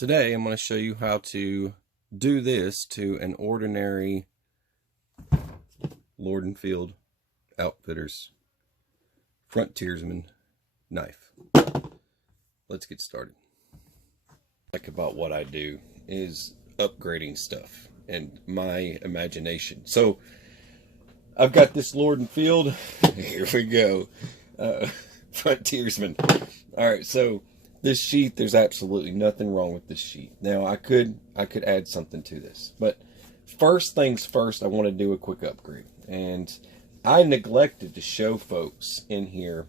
Today I'm going to show you how to do this to an ordinary Lord & Field Outfitters Frontiersman knife. Let's get started. About what I do is upgrading stuff and my imagination. So I've got this Lord & Field. Here we go. Frontiersman. Alright, so this sheath, there's absolutely nothing wrong with this sheath. Now I could add something to this, but first things first, I want to do a quick upgrade. And I neglected to show folks in here.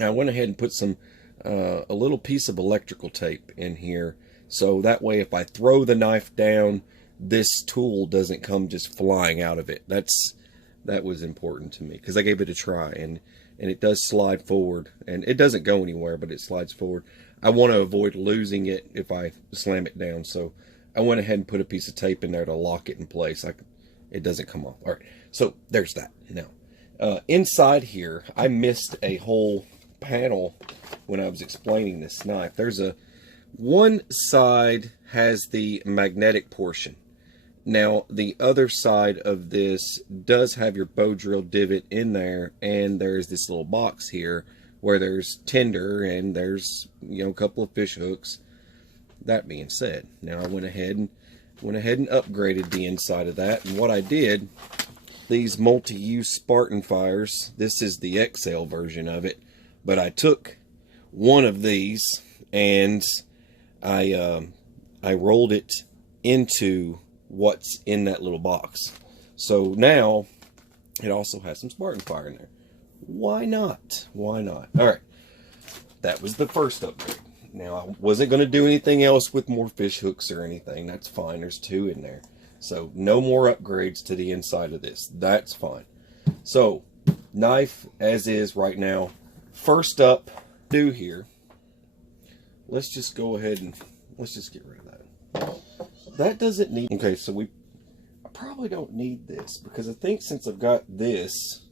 I went ahead and put some a little piece of electrical tape in here, so that way if I throw the knife down, this tool doesn't come just flying out of it. That was important to me because I gave it a try, and it does slide forward, and it doesn't go anywhere, but it slides forward. I want to avoid losing it if I slam it down, so I went ahead and put a piece of tape in there to lock it in place. It doesn't come off. All right, so there's that. Now, inside here, I missed a whole panel when I was explaining this knife. One side has the magnetic portion. Now, the other side of this does have your bow drill divot in there, and there's this little box here where there's tinder and there's, a couple of fish hooks. That being said, now I went ahead and upgraded the inside of that. And what I did, these multi-use Spartan fires, this is the XL version of it, but I took one of these and I rolled it into what's in that little box. So now it also has some Spartan fire in there. Why not? Why not? All right, that was the first upgrade. Now I wasn't going to do anything else with more fish hooks or anything. That's fine. There's two in there, so no more upgrades to the inside of this. That's fine. So knife as is right now. First up, let's just go ahead and let's just get rid of that. That doesn't need, okay, so I probably don't need this, because I think since I've got this,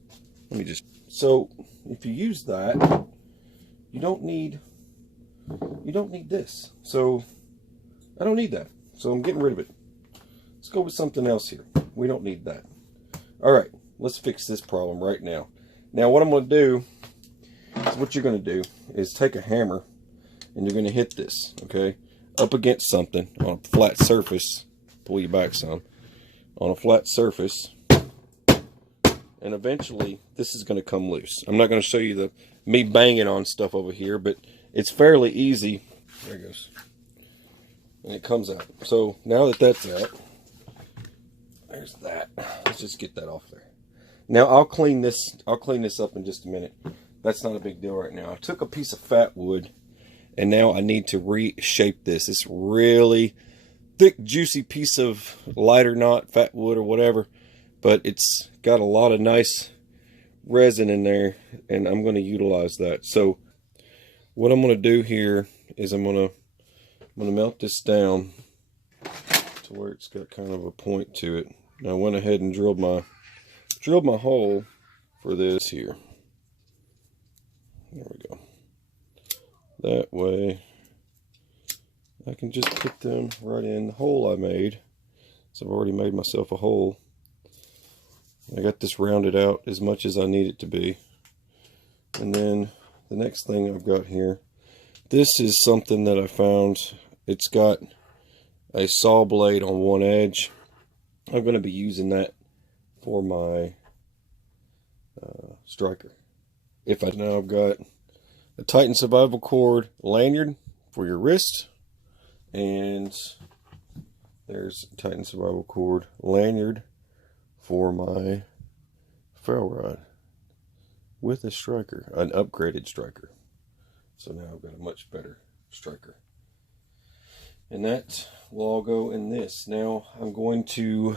so if you use that, you don't need this. So I don't need that. So I'm getting rid of it. Let's go with something else here. We don't need that. All right, let's fix this problem right now. Now what I'm going to do is, what you're going to do is take a hammer and you're going to hit this, okay, up against something on a flat surface. Pull you back some. On a flat surface, and eventually this is going to come loose. I'm not going to show you me banging on stuff over here, but it's fairly easy. There it goes, and it comes out. So now that that's out, there's that. Let's just get that off there. Now I'll clean this up in just a minute. That's not a big deal right now. I took a piece of fat wood, and now I need to reshape this. It's really thick, juicy piece of lighter knot fat wood or whatever, but it's got a lot of nice resin in there, and I'm going to utilize that. So what I'm going to do here is I'm going to melt this down to where it's got kind of a point to it. Now I went ahead and drilled my hole for this here. There we go. That way I can just put them right in the hole I made. So I've already made myself a hole. I got this rounded out as much as I need it to be. And then the next thing I've got here, this is something that I found. It's got a saw blade on one edge. I'm going to be using that for my striker. Now I've got a Titan survival cord lanyard for your wrist, and there's a Titan survival cord lanyard for my ferro rod with a striker, an upgraded striker. So now I've got a much better striker, and that will all go in this. Now I'm going to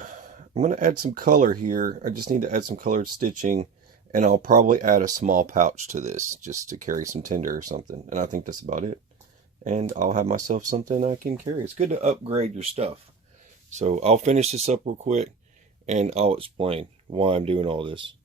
add some color here. I just need to add some colored stitching, and I'll probably add a small pouch to this just to carry some tinder or something. And I think that's about it. And I'll have myself something I can carry. It's good to upgrade your stuff. So I'll finish this up real quick, and I'll explain why I'm doing all this.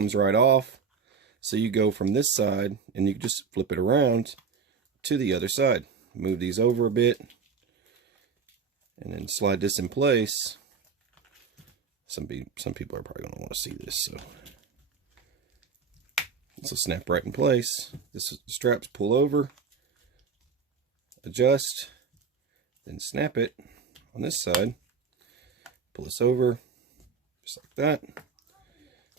comes right off. So you go from this side and you just flip it around to the other side. Move these over a bit and then slide this in place. Some people are probably going to want to see this, so this will snap right in place. This straps pull over, adjust, then snap it on this side. Pull this over, just like that,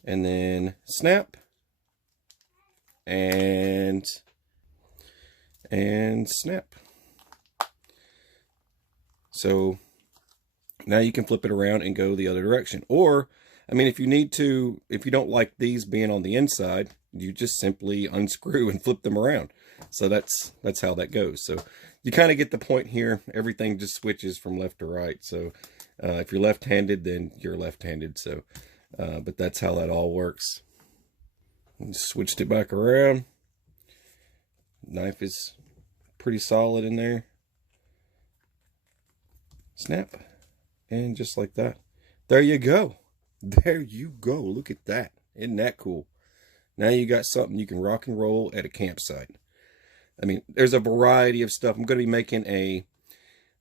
and then snap, and snap. So now you can flip it around and go the other direction. Or, I mean, if you need to, if you don't like these being on the inside, you just simply unscrew and flip them around. So that's how that goes. So you kind of get the point here. Everything just switches from left to right. So if you're left-handed, then you're left-handed. So, but that's how that all works. Just switched it back around. Knife is pretty solid in there. Snap. And just like that. There you go. There you go. Look at that. Isn't that cool? Now you got something you can rock and roll at a campsite. I mean, there's a variety of stuff. I'm going to be making a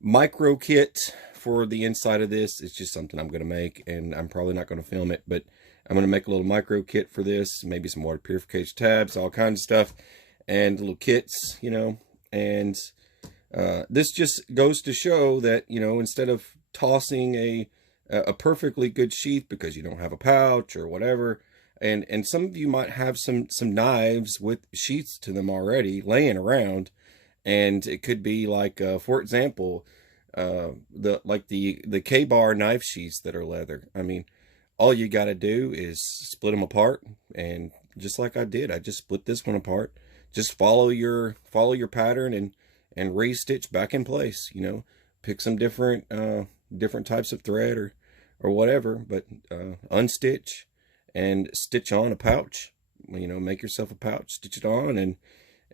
micro kit for the inside of this. It's just something I'm going to make, and I'm probably not going to film it, but I'm going to make a little micro kit for this. Maybe some water purification tabs, all kinds of stuff, and little kits, you know. And this just goes to show that, you know, instead of tossing a perfectly good sheath because you don't have a pouch or whatever, and some of you might have some knives with sheaths to them already laying around, and it could be like for example the K-bar knife sheaths that are leather. I mean, all you got to do is split them apart, and just like I did, I just split this one apart. Just follow your pattern and re-stitch back in place. You know, pick some different types of thread or whatever, but unstitch and stitch on a pouch. You know, make yourself a pouch, stitch it on,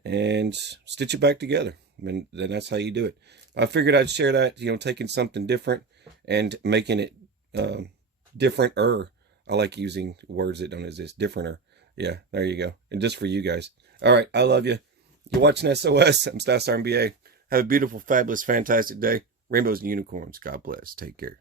and stitch it back together. And then that's how you do it. I figured I'd share that, you know, taking something different and making it different-er. I like using words that don't exist. Different-er. Yeah, there you go. And just for you guys. All right, I love you. You're watching SOS. I'm Star MBA. Have a beautiful, fabulous, fantastic day. Rainbows and unicorns. God bless. Take care.